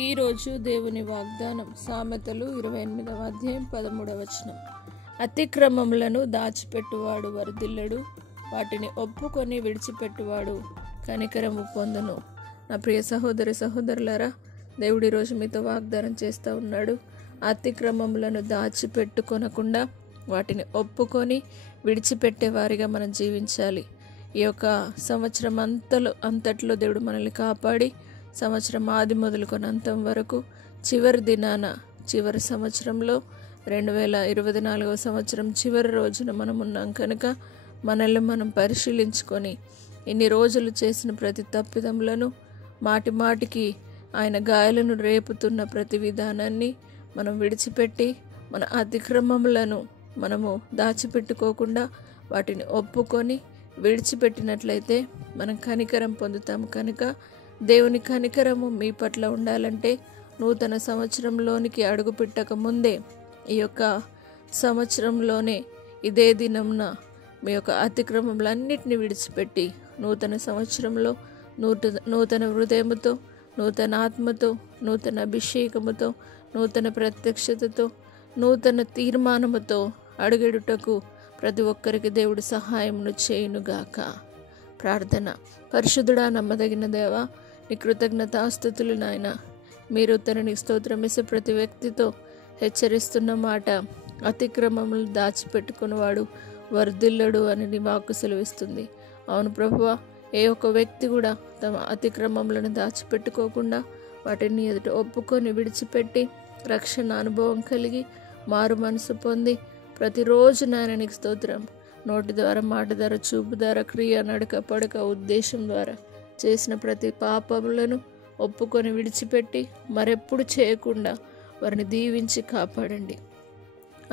ఈరోజు దేవుని వాగ్దానం సామెతలు 28వ అధ్యాయం 13వ వచనం. అతిక్రమములను దాచిపెట్టువాడు వర్ధిల్లడు, వాటిని ఒప్పుకొని విడిచిపెట్టువాడు కనికరము పొందును. నా ప్రియ సహోదరి సహోదరులారా, దేవుడి రోజు మీతో వాగ్దానం చేస్తూ ఉన్నాడు. అతిక్రమములను దాచిపెట్టుకొనకుండా వాటిని ఒప్పుకొని విడిచిపెట్టే వారిగా మనం జీవించాలి. ఈ యొక్క సంవత్సరం అంతట్లో దేవుడు మనల్ని కాపాడి సంవత్సరం ఆది మొదలుకొని అంతం వరకు చివరి దినాన చివరి సంవత్సరంలో 2024వ సంవత్సరం చివరి రోజున మనం ఉన్నాం కనుక మనల్ని మనం పరిశీలించుకొని ఇన్ని రోజులు చేసిన ప్రతి తప్పిదములను మాటికి ఆయన గాయాలను రేపుతున్న ప్రతి విధానాన్ని మనం విడిచిపెట్టి మన అతిక్రమములను మనము దాచిపెట్టుకోకుండా వాటిని ఒప్పుకొని విడిచిపెట్టినట్లయితే మనం కనికరం పొందుతాము. కనుక దేవుని కనికరము మీ పట్ల ఉండాలంటే నూతన సంవత్సరంలోనికి అడుగుపెట్టక ముందే ఈ యొక్క సంవత్సరంలోనే ఇదే దినంన మీ యొక్క అతిక్రమములన్నిటిని విడిచిపెట్టి నూతన సంవత్సరంలో నూతన హృదయముతో, నూతన ఆత్మతో, నూతన అభిషేకముతో, నూతన ప్రత్యక్షతతో, నూతన తీర్మానముతో అడుగెడుటకు ప్రతి ఒక్కరికి దేవుడు సహాయమును చేయునుగాక. ప్రార్థన. పరిశుద్ధుడా, నమ్మదగిన దేవా, నీ కృతజ్ఞతాస్తుతులు నాయన. మీరు తనని స్తోత్రమిసే ప్రతి వ్యక్తితో హెచ్చరిస్తున్న మాట, అతిక్రమములు దాచిపెట్టుకున్నవాడు వర్ధిల్లడు అని నీ వాక్కు సెలవిస్తుంది. అవును ప్రభువా, ఏ ఒక్క వ్యక్తి కూడా తమ అతిక్రమములను దాచిపెట్టుకోకుండా వాటిని ఎదుట ఒప్పుకొని విడిచిపెట్టి రక్షణ అనుభవం కలిగి మారు మనసు పొంది ప్రతిరోజు నాయన నీకు స్తోత్రం. నోటి ద్వారా, మాట ద్వారా, చూపు ద్వారా, క్రియ, నడక, పడక, ఉద్దేశం ద్వారా చేసిన ప్రతి పాపములను ఒప్పుకొని విడిచిపెట్టి మరెప్పుడు చేయకుండా వారిని దీవించి కాపాడండి.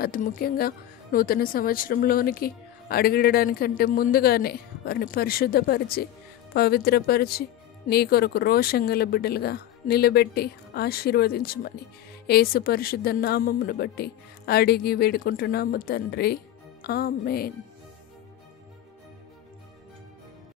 అతి ముఖ్యంగా నూతన సంవత్సరంలోనికి అడుగిడడానికంటే ముందుగానే వారిని పరిశుద్ధపరిచి పవిత్రపరిచి నీ కొరకు రోషంగల బిడ్డలుగా నిలబెట్టి ఆశీర్వదించమని యేసు పరిశుద్ధ నామమును బట్టి అడిగి వేడుకుంటున్నాము తండ్రి. ఆమేన్.